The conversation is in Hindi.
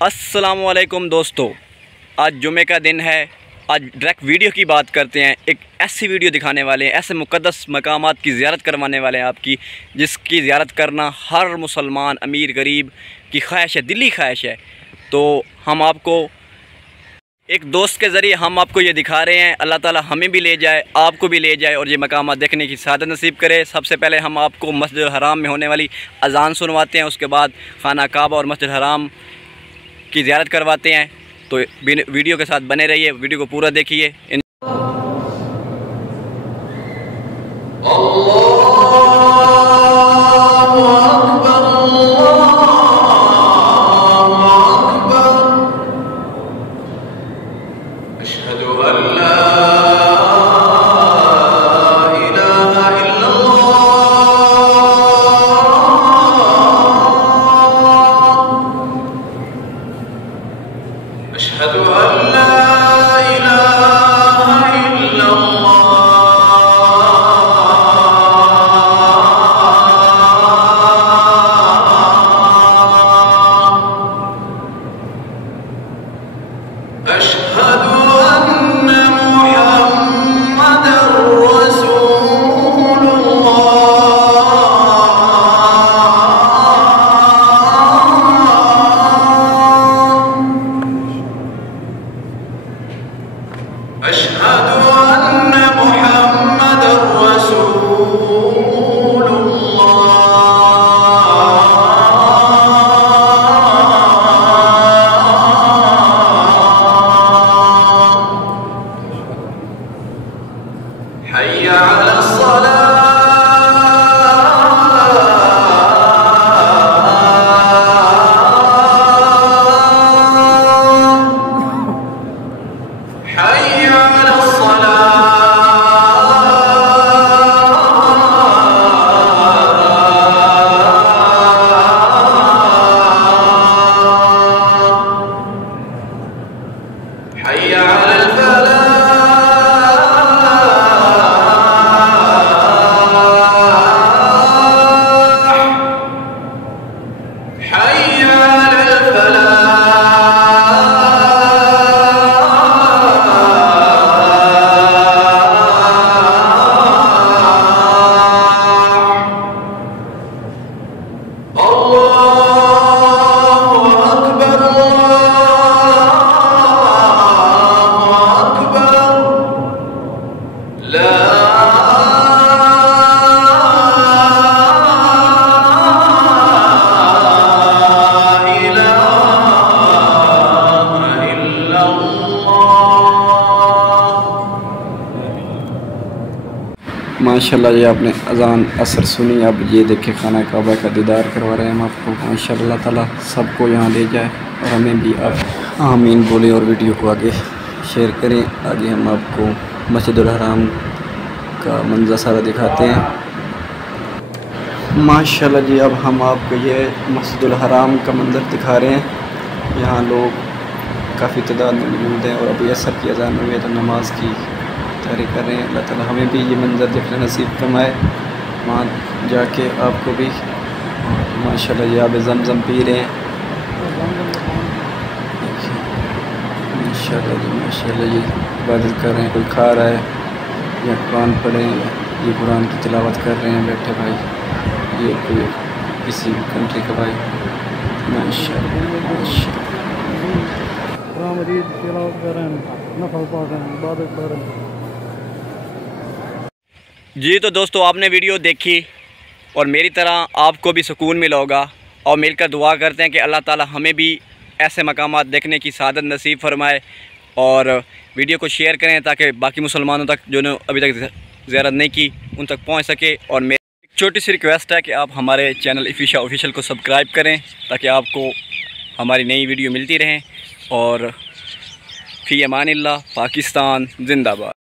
अस्सलामुअलैकुम दोस्तों, आज जुमे का दिन है। आज डायरेक्ट वीडियो की बात करते हैं। एक ऐसी वीडियो दिखाने वाले हैं, ऐसे मुक़द्दस मकामात की ज़ियारत करवाने वाले हैं आपकी, जिसकी ज़ियारत करना हर मुसलमान अमीर गरीब की ख्वाहिश है, दिली ख्वाहिश है। तो हम आपको एक दोस्त के ज़रिए हम आपको ये दिखा रहे हैं। अल्लाह ताला हमें भी ले जाए, आपको भी ले जाए और ये मकामात देखने की सादत नसीब करे। सबसे पहले हम आपको मस्जिद हराम में होने वाली अज़ान सुनवाते हैं, उसके बाद खाना काबा और मस्जिद हराम की ज़ियारत करवाते हैं। तो वीडियो के साथ बने रहिए, वीडियो को पूरा देखिए। माशाल्लाह जी, आपने अज़ान असर सुनी। अब ये देखे खाना काबा का दीदार करवा रहे हैं हम आपको। माशाल्लाह ताला सबको यहाँ ले जाए और हमें भी आप आमीन बोले और वीडियो को आगे शेयर करें। आगे हम आपको मस्जिदुल हराम का मंज़र सारा दिखाते हैं। माशाल्लाह जी, अब हम आपको ये मस्जिदुल हराम का मंज़र दिखा रहे हैं। यहाँ लोग काफ़ी तादाद में मौजूद हैं और अभी असर की अज़ान हुई है तो नमाज की तैयारी कर रहे हैं। अल्लाह ताला हमें भी ये मंज़र देखना नसीब फरमाए, वहाँ जाके आपको भी। माशाल्लाह ये आप ज़मज़म पी रहे हैं। माशाल्लाह जी, माशाल्लाह ये इबादत कर रहे हैं, कोई खा रहा है या कुरान पढ़े हैं, ये कुरान की तिलावत कर रहे हैं बैठे भाई। ये कोई किसी कंट्री का भाई। माशाल्लाह माशाल्लाह जी। तो दोस्तों, आपने वीडियो देखी और मेरी तरह आपको भी सुकून मिला होगा। और मिलकर दुआ करते हैं कि अल्लाह ताला हमें भी ऐसे मकामात देखने की सादत नसीब फरमाए। और वीडियो को शेयर करें ताकि बाकी मुसलमानों तक जो अभी तक ज़ियारत नहीं की उन तक पहुंच सके। और मेरी एक छोटी सी रिक्वेस्ट है कि आप हमारे चैनल इफ़िशा ऑफिशियल को सब्सक्राइब करें ताकि आपको हमारी नई वीडियो मिलती रहें। और फ़ी अमानिल्लाह, पाकिस्तान जिंदाबाद।